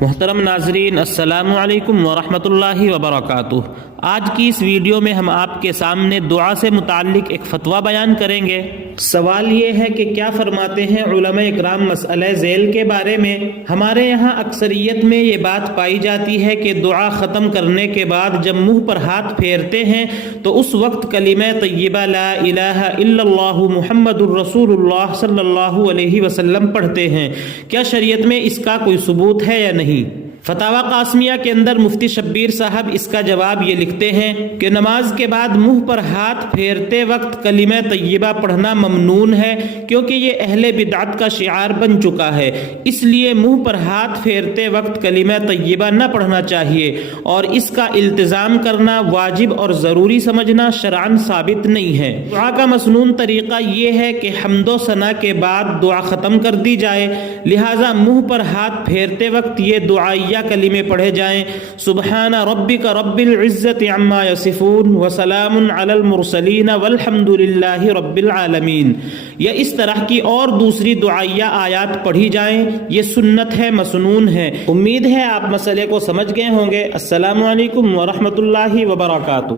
محترم ناظرین، السلام علیکم ورحمۃ اللہ وبرکاتہ۔ آج کی اس ویڈیو میں ہم آپ کے سامنے دعا سے متعلق ایک فتویٰ بیان کریں گے۔ سوال یہ ہے کہ کیا فرماتے ہیں علماء اکرام مسئلہ ذیل کے بارے میں؟ ہمارے یہاں اکثریت میں یہ بات پائی جاتی ہے کہ دعا ختم کرنے کے بعد جب منہ پر ہاتھ پھیرتے ہیں تو اس وقت کلمہ طیبہ لا الہ الا اللہ محمد الرسول اللہ صلی اللہ علیہ وسلم پڑھتے ہیں۔ کیا شریعت میں اس کا کوئی ثبوت ہے یا نہیں؟ فتاوی قاسمیہ کے اندر مفتی شبیر صاحب اس کا جواب یہ لکھتے ہیں کہ نماز کے بعد منہ پر ہاتھ پھیرتے وقت کلمہ طیبہ پڑھنا ممنون ہے، کیونکہ یہ اہل بدعت کا شعار بن چکا ہے۔ اس لیے منہ پر ہاتھ پھیرتے وقت کلمہ طیبہ نہ پڑھنا چاہیے، اور اس کا التزام کرنا واجب اور ضروری سمجھنا شرعاً ثابت نہیں ہے۔ دعا کا مسنون طریقہ یہ ہے کہ حمد و ثنا کے بعد دعا ختم کر دی جائے، لہٰذا منہ پر ہاتھ پھیرتے وقت یہ دعائیہ کلمے پڑھے جائیں: سبحان ربک رب العزت عما یصفون وسلام علی المرسلین والحمد للہ رب العالمین، یا اس طرح کی اور دوسری دعائیہ آیات پڑھی جائیں۔ یہ سنت ہے، مسنون ہے۔ امید ہے آپ مسئلے کو سمجھ گئے ہوں گے۔ السلام علیکم ورحمۃ اللہ وبرکاتہ۔